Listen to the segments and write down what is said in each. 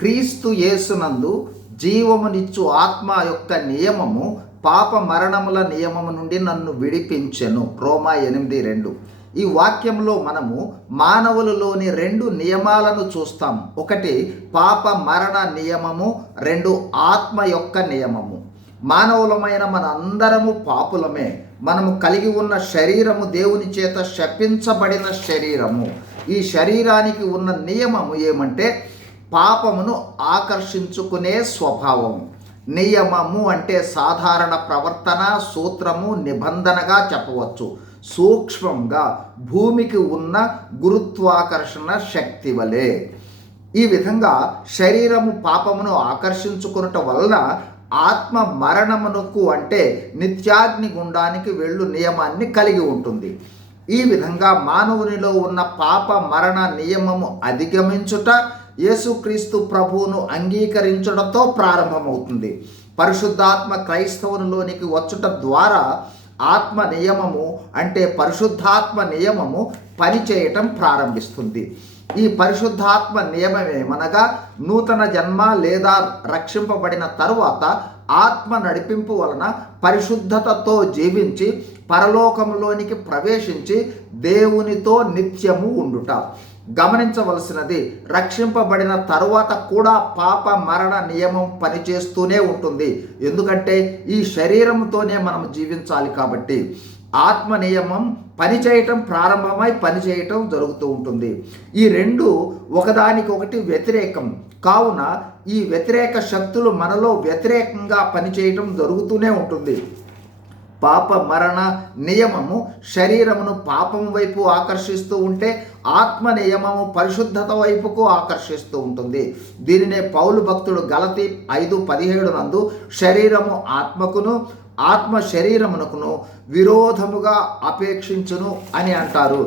క్రీస్తు యేసునందు జీవమునిచ్చు ఆత్మ యొక్క నియమము పాప మరణముల నియమము నుండి నన్ను విడిపించెను. రోమా ఎనిమిది రెండు. ఈ వాక్యంలో మనము మానవులలోని రెండు నియమాలను చూస్తాం. ఒకటి పాప మరణ నియమము. రెండు ఆత్మ యొక్క నియమము. మానవులమైన మన అందరము పాపులమే. మనము కలిగి ఉన్న శరీరము దేవుని చేత శపించబడిన శరీరము. ఈ శరీరానికి ఉన్న నియమము ఏమంటే పాపమును ఆకర్షించుకునే స్వభావం. నియమము అంటే సాధారణ ప్రవర్తన సూత్రము నిబంధనగా చెప్పవచ్చు. సూక్ష్మంగా భూమికి ఉన్న గురుత్వాకర్షణ శక్తి వలె. ఈ విధంగా శరీరము పాపమును ఆకర్షించుకున్నట వలన ఆత్మ మరణమునకు అంటే నిత్యాగ్ని గుండానికి వెళ్ళు నియమాన్ని కలిగి ఉంటుంది. ఈ విధంగా మానవునిలో ఉన్న పాప మరణ నియమము అధిగమించుట యేసుక్రీస్తు ప్రభువును అంగీకరించడంతో ప్రారంభమవుతుంది. పరిశుద్ధాత్మ క్రైస్తవునిలోనికి వచ్చుట ద్వారా ఆత్మ నియమము అంటే పరిశుద్ధాత్మ నియమము పనిచేయటం ప్రారంభిస్తుంది. ఈ పరిశుద్ధాత్మ నియమమేమనగా నూతన జన్మ లేదా రక్షింపబడిన తరువాత ఆత్మ నడిపింపు వలన పరిశుద్ధతతో జీవించి పరలోకంలోనికి ప్రవేశించి దేవునితో నిత్యము ఉండుట. గమనించవలసినది రక్షింపబడిన తరువాత కూడా పాప మరణ నియమం పనిచేస్తూనే ఉంటుంది. ఎందుకంటే ఈ శరీరంతోనే మనం జీవించాలి కాబట్టి. ఆత్మ నియమం పనిచేయటం ప్రారంభమై పనిచేయటం జరుగుతూ ఉంటుంది. ఈ రెండు ఒకదానికొకటి వ్యతిరేకం. కావున ఈ వ్యతిరేక శక్తులు మనలో వ్యతిరేకంగా పనిచేయటం జరుగుతూనే ఉంటుంది. పాప మరణ నియమము శరీరమును పాపం వైపు ఆకర్షిస్తూ ఉంటే ఆత్మ నియమము పరిశుద్ధత వైపుకు ఆకర్షిస్తూ ఉంటుంది. దీనినే పౌలు భక్తుడు గలతి ఐదు పదిహేడు నందు శరీరము ఆత్మకును ఆత్మ శరీరమునకును విరోధముగా అపేక్షించును అని అంటారు.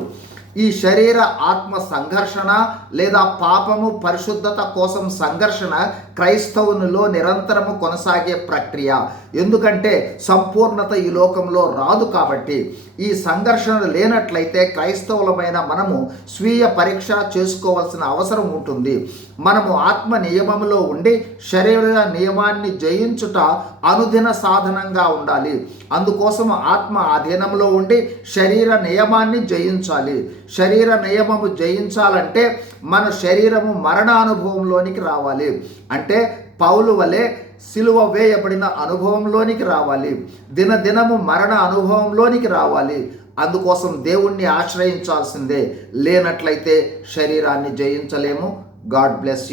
ఈ శరీర ఆత్మ సంఘర్షణ లేదా పాపము పరిశుద్ధత కోసం సంఘర్షణ క్రైస్తవునిలో నిరంతరము కొనసాగే ప్రక్రియ. ఎందుకంటే సంపూర్ణత ఈ లోకంలో రాదు కాబట్టి. ఈ సంఘర్షణ లేనట్లయితే క్రైస్తవులమైన మనము స్వీయ పరీక్ష చేసుకోవాల్సిన అవసరం ఉంటుంది. మనము ఆత్మ నియమంలో ఉండి శరీర నియమాన్ని జయించుట అనుదిన సాధనంగా ఉండాలి. అందుకోసం ఆత్మ అధీనంలో ఉండి శరీర నియమాన్ని జయించాలి. శరీర నియమము జయించాలంటే మన శరీరము మరణ అనుభవంలోనికి రావాలి. అంటే పౌలు వలె సిలువ వేయబడిన అనుభవంలోనికి రావాలి. దినదినము మరణ అనుభవంలోనికి రావాలి. అందుకోసం దేవుణ్ణి ఆశ్రయించాల్సిందే. లేనట్లయితే శరీరాన్ని జయించలేము. God bless you.